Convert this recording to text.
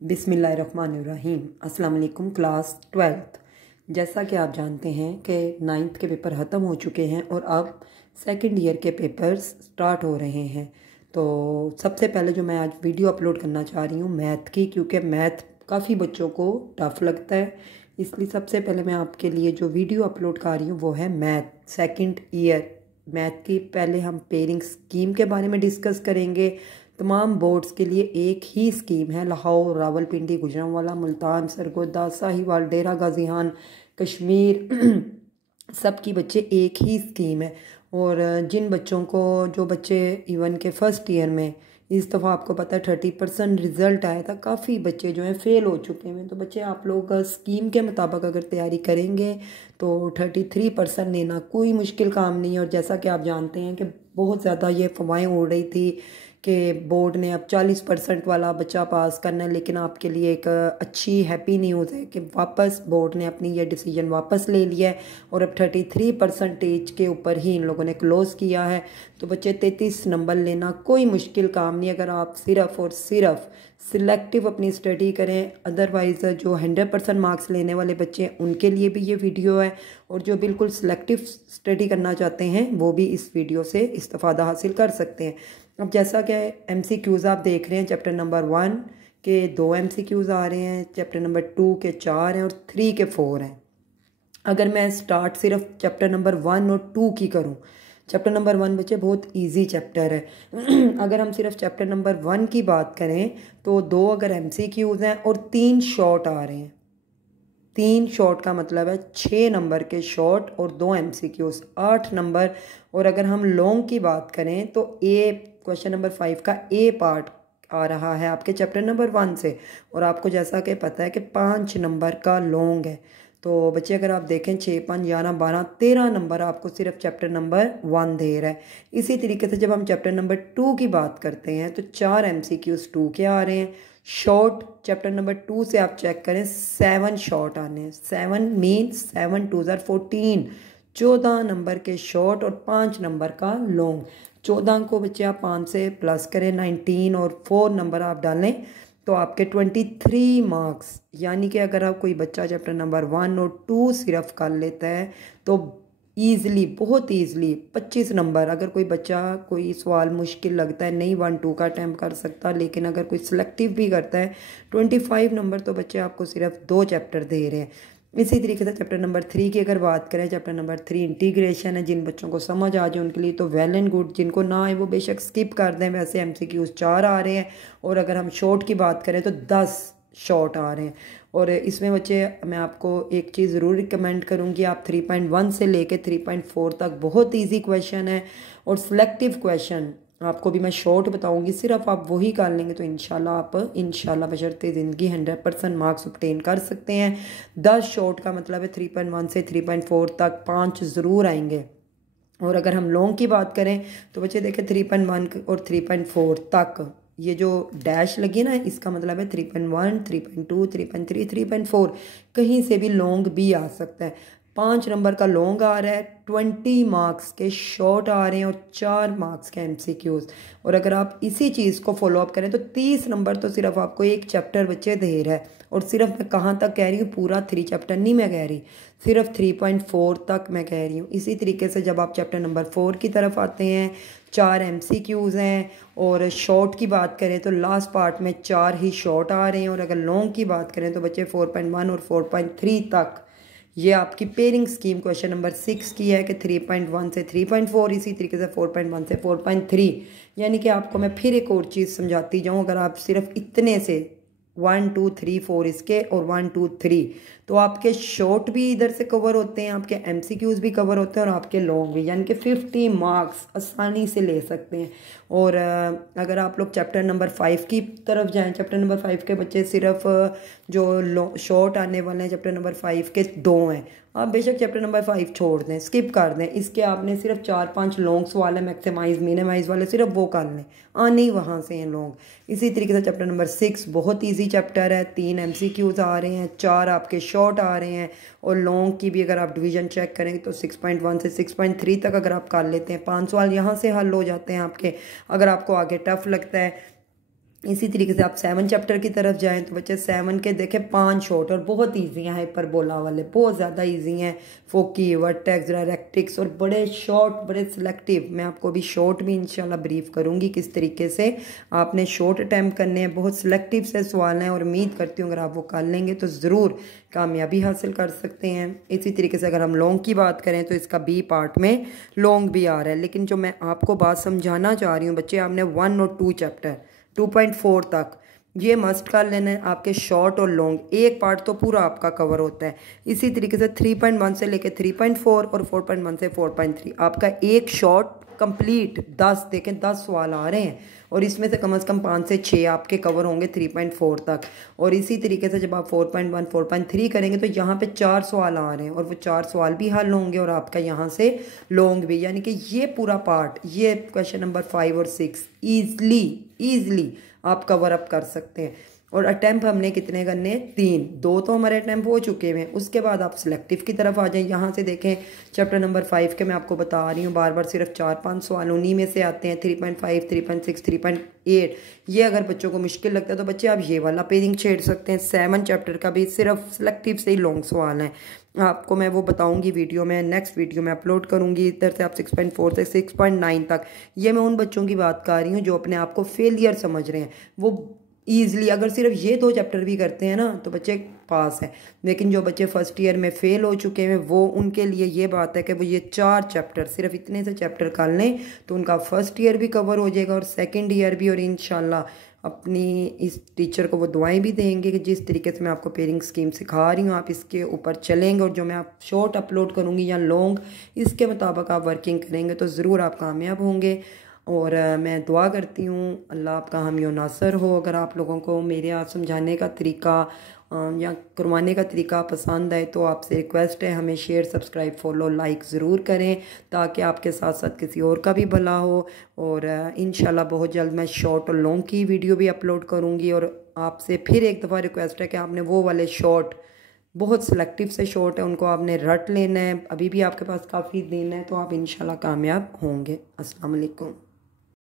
बिस्मिल्लाहिर्रहमानिर्रहीम। अस्सलाम वालेकुम क्लास 12th। जैसा कि आप जानते हैं कि 9th के पेपर ख़त्म हो चुके हैं और अब सेकंड ईयर के पेपर्स स्टार्ट हो रहे हैं। तो सबसे पहले जो मैं आज वीडियो अपलोड करना चाह रही हूँ मैथ की, क्योंकि मैथ काफ़ी बच्चों को टफ़ लगता है, इसलिए सबसे पहले मैं आपके लिए जो वीडियो अपलोड कर रही हूँ वो है मैथ सेकंड ईयर मैथ की। पहले हम पेयरिंग स्कीम के बारे में डिस्कस करेंगे। तमाम बोर्ड्स के लिए एक ही स्कीम है। लाहौर, रावलपिंडी, गुजरांवाला, मुल्तान, सरगोदा, साहिवाल, डेरा गाजी खान, कश्मीर सब की बच्चे एक ही स्कीम है। और जिन बच्चों को जो बच्चे इवन के फर्स्ट ईयर में इस दफ़ा आपको पता है 30% रिज़ल्ट आया था, काफ़ी बच्चे जो हैं फ़ेल हो चुके हैं। तो बच्चे आप लोग स्कीम के मुताबिक अगर तैयारी करेंगे तो 33% लेना कोई मुश्किल काम नहीं है। और जैसा कि आप जानते हैं कि बहुत ज़्यादा ये अफवाहें उड़ रही थी कि बोर्ड ने अब 40% वाला बच्चा पास करना है, लेकिन आपके लिए एक अच्छी हैप्पी न्यूज़ है कि वापस बोर्ड ने अपनी ये डिसीजन वापस ले लिया है और अब 33% के ऊपर ही इन लोगों ने क्लोज़ किया है। तो बच्चे 33 नंबर लेना कोई मुश्किल काम नहीं अगर आप सिर्फ़ और सिर्फ सिलेक्टिव अपनी स्टडी करें। अदरवाइज़ जो 100% मार्क्स लेने वाले बच्चे हैं उनके लिए भी ये वीडियो है, और जो बिल्कुल सिलेक्टिव स्टडी करना चाहते हैं वो भी इस वीडियो से इस्तेफ़ादा हासिल कर सकते हैं। अब जैसा कि MCQs आप देख रहे हैं, चैप्टर नंबर 1 के 2 MCQs आ रहे हैं, चैप्टर नंबर 2 के 4 हैं और 3 के 4 हैं। अगर मैं स्टार्ट सिर्फ चैप्टर नंबर 1 और 2 की करूं, चैप्टर नंबर 1 बच्चे बहुत इजी चैप्टर है। अगर हम सिर्फ चैप्टर नंबर 1 की बात करें तो 2 अगर MCQs हैं और 3 शॉर्ट आ रहे हैं। 3 शॉर्ट का मतलब है 6 नंबर के शॉर्ट और 2 MCQs 8 नंबर। और अगर हम लॉन्ग की बात करें तो क्वेश्चन नंबर 5 का ए पार्ट आ रहा है आपके चैप्टर नंबर 1 से, और आपको जैसा कि पता है कि 5 नंबर का लॉन्ग है। तो बच्चे अगर आप देखें 6, 5, 11, 12, 13 नंबर आपको सिर्फ चैप्टर नंबर 1 दे रहा है। इसी तरीके से जब हम चैप्टर नंबर 2 की बात करते हैं तो 4 MCQs 2 के आ रहे हैं। शॉर्ट चैप्टर नंबर 2 से आप चेक करें 7 शॉर्ट आने हैं। 7 मीन्स 7 2 14, 14 नंबर के शॉर्ट और 5 नंबर का लॉन्ग। 14 को बच्चे आप 5 से प्लस करें 19 और 4 नंबर आप डालें तो आपके 23 मार्क्स। यानी कि अगर आप कोई बच्चा चैप्टर नंबर 1 और 2 सिर्फ कर लेता है तो ईज़िली, बहुत ईज़िली 25 नंबर। अगर कोई बच्चा कोई सवाल मुश्किल लगता है नहीं 1, 2 का अटैम्प्ट कर सकता, लेकिन अगर कोई सिलेक्टिव भी करता है 25 नंबर तो बच्चे आपको सिर्फ 2 चैप्टर दे रहे हैं। इसी तरीके से चैप्टर नंबर 3 की अगर बात करें, चैप्टर नंबर 3 इंटीग्रेशन है। जिन बच्चों को समझ आ जाए उनके लिए तो वेल एंड गुड, जिनको ना आए वो बेशक स्किप कर दें। वैसे MCQs 4 आ रहे हैं और अगर हम शॉर्ट की बात करें तो 10 शॉर्ट आ रहे हैं। और इसमें बच्चे मैं आपको एक चीज़ ज़रूर रिकमेंड करूँगी, आप 3.1 से लेके 3.4 तक बहुत ईजी क्वेश्चन है और सिलेक्टिव क्वेश्चन आपको भी मैं शॉर्ट बताऊंगी। सिर्फ आप वही कर लेंगे तो इंशाल्लाह बशर्ते ज़िंदगी 100% मार्क्स ऑब्टेन कर सकते हैं। 10 शॉर्ट का मतलब है 3.1 से 3.4 तक 5 ज़रूर आएंगे। और अगर हम लॉन्ग की बात करें तो बच्चे देखें 3.1 और 3.4 तक ये जो डैश लगी ना, इसका मतलब है 3.1, 3.2, 3.3, 3.4, कहीं से भी लॉन्ग भी आ सकता है। 5 नंबर का लॉन्ग आ रहा है, 20 मार्क्स के शॉर्ट आ रहे हैं और 4 मार्क्स के MCQs। और अगर आप इसी चीज़ को फॉलो अप करें तो 30 नंबर तो सिर्फ आपको एक चैप्टर बच्चे दे रहा है। और सिर्फ मैं कहाँ तक कह रही हूँ, पूरा 3 चैप्टर नहीं मैं कह रही, सिर्फ 3.4 तक मैं कह रही हूँ। इसी तरीके से जब आप चैप्टर नंबर 4 की तरफ आते हैं 4 MCQs हैं। और शॉर्ट की बात करें तो लास्ट पार्ट में 4 ही शॉर्ट आ रहे हैं। और अगर लॉन्ग की बात करें तो बच्चे 4.1 और 4.3 तक। ये आपकी पेयरिंग स्कीम क्वेश्चन नंबर 6 की है कि 3.1 से 3.4, इसी तरीके से 4.1 से 4.3। यानी कि आपको मैं फिर एक और चीज़ समझाती जाऊँ, अगर आप सिर्फ इतने से 1 2 3 4 इसके और 1 2 3 तो आपके शॉर्ट भी इधर से कवर होते हैं, आपके MCQs भी कवर होते हैं और आपके लॉन्ग भी, यानी कि 50 मार्क्स आसानी से ले सकते हैं। और अगर आप लोग चैप्टर नंबर 5 की तरफ जाएं, चैप्टर नंबर 5 के बच्चे सिर्फ जो शॉर्ट आने वाले हैं चैप्टर नंबर 5 के 2 हैं, आप बेशक चैप्टर नंबर 5 छोड़ दें, स्किप कर दें। इसके आपने सिर्फ 4-5 लॉन्ग सवाल है मैक्सिमाइज मिनिमाइज वाले, सिर्फ वो कर लें, आने ही वहाँ से हैं लॉन्ग। इसी तरीके से चैप्टर नंबर 6 बहुत ईजी चैप्टर है, 3 MCQs आ रहे हैं, 4 आपके शॉर्ट आ रहे हैं। और लॉन्ग की भी अगर आप डिवीजन चेक करेंगे तो 6.1 से 6.3 तक अगर आप कर लेते हैं 5 सवाल यहाँ से हल हो जाते हैं आपके। अगर आपको आगे टफ लगता है इसी तरीके से आप 7 चैप्टर की तरफ जाएं तो बच्चे 7 के देखें 5 शॉर्ट और बहुत ईजी हैं, हाइपरबोला वाले बहुत ज़्यादा ईजी हैं, फोकी, वर्टेक्स, डायरेक्ट्रिक्स और बड़े शॉर्ट बड़े सिलेक्टिव। मैं आपको अभी शॉर्ट भी इंशाल्लाह ब्रीफ करूंगी किस तरीके से आपने शॉर्ट अटैम्प्ट करने हैं। बहुत सिलेक्टिव से सवाल हैं और उम्मीद करती हूँ अगर आप वो कर लेंगे तो ज़रूर कामयाबी हासिल कर सकते हैं। इसी तरीके से अगर हम लॉन्ग की बात करें तो इसका बी पार्ट में लॉन्ग भी आ रहा है, लेकिन जो मैं आपको बात समझाना चाह रही हूँ बच्चे, आपने 1 और 2 चैप्टर 2.4 तक ये मस्ट कर लेना है। आपके शॉर्ट और लॉन्ग एक पार्ट तो पूरा आपका कवर होता है। इसी तरीके से 3.1 से लेके 3.4 और 4.1 से 4.3 आपका एक शॉर्ट कंप्लीट 10 देखें 10 सवाल आ रहे हैं और इसमें से कम 5 से 6 आपके कवर होंगे 3.4 तक। और इसी तरीके से जब आप 4.1 4.3 करेंगे तो यहाँ पे 4 सवाल आ रहे हैं और वो 4 सवाल भी हल होंगे और आपका यहाँ से लॉन्ग भी, यानी कि ये पूरा पार्ट ये क्वेश्चन नंबर 5 और 6 ईजली आप कवर अप कर सकते हैं। और अटैम्प्ट हमने कितने करने हैं? 3, 2 तो हमारे अटैम्प्ट हो चुके हैं। उसके बाद आप सिलेक्टिव की तरफ आ जाएं। यहाँ से देखें चैप्टर नंबर 5 के मैं आपको बता रही हूँ बार बार सिर्फ 4-5 सवाल उन्हीं में से आते हैं। 3.5 3.6 3.8 ये अगर बच्चों को मुश्किल लगता है तो बच्चे आप ये वाला पेजिंग छेड़ सकते हैं। 7 चैप्टर का भी सिर्फ सिलेक्टिव से ही लॉन्ग सवाल हैं, आपको मैं वो बताऊंगी वीडियो में, नेक्स्ट वीडियो में अपलोड करूंगी। इधर से आप 6.4 से 6.9 तक, ये मैं उन बच्चों की बात कर रही हूँ जो अपने आप को फेलियर समझ रहे हैं। वो ईज़िली अगर सिर्फ ये 2 चैप्टर भी करते हैं ना तो बच्चे पास हैं। लेकिन जो बच्चे फर्स्ट ईयर में फेल हो चुके हैं वो उनके लिए ये बात है कि वो ये 4 चैप्टर सिर्फ इतने से चैप्टर कर लें तो उनका फर्स्ट ईयर भी कवर हो जाएगा और सेकंड ईयर भी। और इंशाल्लाह अपनी इस टीचर को वो दुआएं भी देंगे कि जिस तरीके से मैं आपको पेयरिंग स्कीम सिखा रही हूँ आप इसके ऊपर चलेंगे और जो मैं आप शॉर्ट अपलोड करूँगी या लॉन्ग इसके मुताबिक आप वर्किंग करेंगे तो ज़रूर आप कामयाब होंगे। और मैं दुआ करती हूँ अल्लाह आपका हामी और नासर हो। अगर आप लोगों को मेरे आज समझाने का तरीका या करवाने का तरीका पसंद आए तो आपसे रिक्वेस्ट है हमें शेयर सब्सक्राइब फॉलो लाइक ज़रूर करें ताकि आपके साथ साथ किसी और का भी भला हो। और इंशाल्लाह बहुत जल्द मैं शॉर्ट और लॉन्ग की वीडियो भी अपलोड करूँगी। और आपसे फिर एक दफ़ा रिक्वेस्ट है कि आपने वो वाले शॉर्ट बहुत सिलेक्टिव से शॉर्ट है उनको आपने रट लेना है, अभी भी आपके पास काफ़ी दिन है तो आप इंशाल्लाह कामयाब होंगे। अस्सलाम वालेकुम।